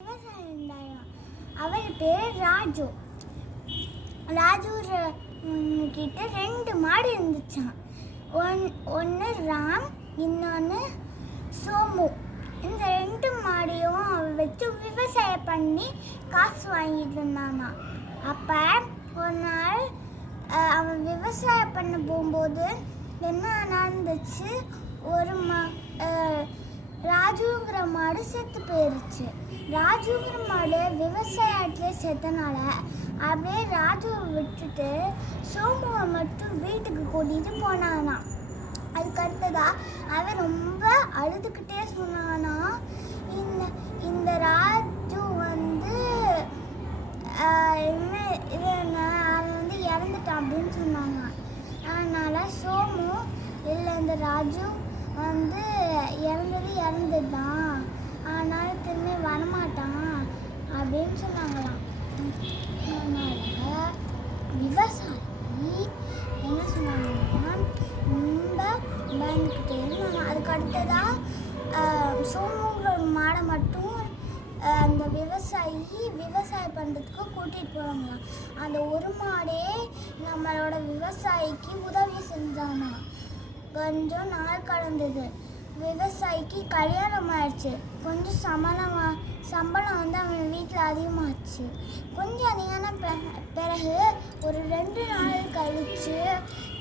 விவசாயம் இருந்தாராம். அவர் பேர் ராஜு. ராஜு கிட்ட 2 மாடு இருந்துச்சான். ஒன்று ராம், இன்னொன்று சோமு. இந்த 2 மாடையும் அவன் வச்சு விவசாயம் பண்ணி காசு வாங்கிட்டு இருந்தானா. அப்போ ஒரு நாள் அவன் விவசாயம் பண்ண போகும்போது என்ன நடந்துச்சு, ஒரு ராஜுங்கிற மாடு செத்து போயிருச்சு. ராஜுங்கிற மாடு விவசாயத்திலே செத்தனால அப்படியே ராஜுவை விட்டுட்டு சோமுவை மட்டும் வீட்டுக்கு கூட்டிகிட்டு போனானா. அதுக்கு அடுத்ததா அவன் ரொம்ப அழுதுகிட்டே சொன்னானா, இந்த ராஜு வந்து அவன் வந்து இறந்துட்டான் அப்படின்னு சொன்னாங்க. அதனால சோமு, இல்லை இந்த ராஜு வந்து இறந்துதான், அதனால திரும்பி வரமாட்டான் அப்படின்னு சொன்னாங்களாம். அதனால விவசாயி என்ன சொன்னாங்கன்னா ரொம்ப பயந்துக்கிட்டே இருந்தாங்க. அதுக்கு அடுத்ததாக சோமுங்கிற மாடை மட்டும் அந்த விவசாயம் பண்ணுறதுக்கு கூட்டிகிட்டு போவாங்களாம். அந்த ஒரு மாடே நம்மளோட விவசாயிக்கு உதவி செஞ்சானா. கொஞ்சம் நாள் கடந்தது. விவசாயிக்கு கல்யாணம் ஆயிடுச்சு. கொஞ்சம் சம்பளம் வந்து அவன் வீட்டில் அதிகமாகிடுச்சு. கொஞ்சம் அதிகமான பிறகு ஒரு 2 நாள் கழித்து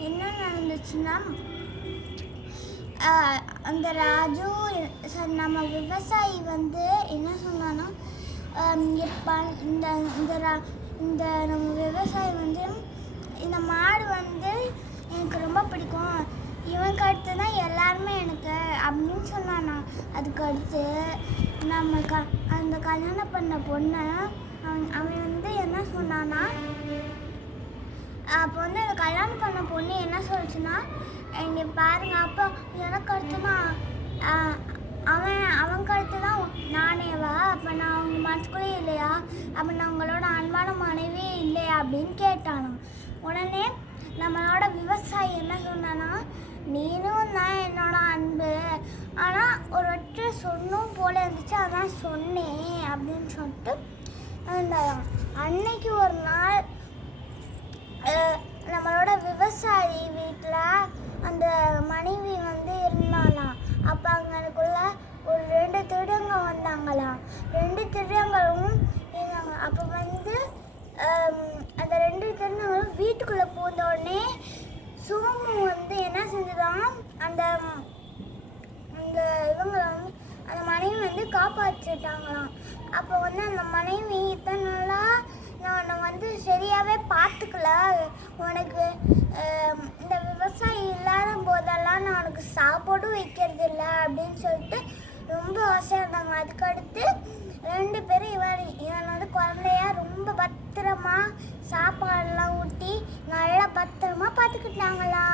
என்ன நடந்துச்சுன்னா, அந்த ராஜு நம்ம விவசாயி வந்து என்ன சொன்னான்னா, இந்த நம்ம விவசாயி வந்து இந்த மாடு வந்து எனக்கு ரொம்ப பிடிக்கும், இவனுக்கு அடுத்து தான் எல்லாருமே எனக்கு அப்படின்னு சொன்னானா. அதுக்கு அடுத்து நம்ம அந்த கல்யாணம் பண்ண பொண்ணை அவன் வந்து என்ன சொன்னான்னா, அப்போ வந்து அந்த கல்யாணம் பண்ண பொண்ணு என்ன சொல்லிச்சுன்னா, இங்கே பாருங்க, அப்போ எனக்கு அடுத்து தான் அவனுக்கு அடுத்து தான் நானேவா, அப்போ நான் அவங்க மனசுக்குள்ளே இல்லையா, அப்போ நான் உங்களோட அன்பான மனைவி இல்லையா அப்படின்னு கேட்டானாம். உடனே நம்மளோட விவசாயி என்ன சொன்னான்னா, நீனும் தான் என்னோட அன்பு, ஆனால் ஒரு வட்டு சொன்னும் போல இருந்துச்சு, அதான் சொன்னேன் அப்படின்னு சொல்லிட்டு இருந்தாராம். அன்னைக்கு ஒரு நாள் நம்மளோட விவசாயி வீட்டில் அந்த மனைவி வந்து இருந்தாலாம். அப்போ அங்கனுக்குள்ள ஒரு 2 திருடங்க வந்தாங்களாம். 2 திருடங்களும் இருந்தாங்க. அப்போ வந்து அந்த 2 திருடங்களும் வீட்டுக்குள்ளே போன உடனே சோமு வந்து என்ன செஞ்சுதான், அந்த இவங்களை வந்து அந்த மனைவி வந்து காப்பாற்றிட்டாங்களாம். அப்போ வந்து அந்த மனைவி இத்தனை நாளாக நான் வந்து சரியாகவே பார்த்துக்கல, உனக்கு இந்த விவசாயி இல்லாத போதெல்லாம் நான் உனக்கு சாப்பாடும் வைக்கிறது இல்லை அப்படின்னு சொல்லிட்டு ரொம்ப ஆசையாக இருந்தாங்க. அதுக்கடுத்து 2 பேரும் இவன் வந்து குழந்தையா ரொம்ப பத்திரமா சாப்பாடெல்லாம் ஊட்டி நல்லா பத்திரமா பார்த்துக்கிட்டாங்களா.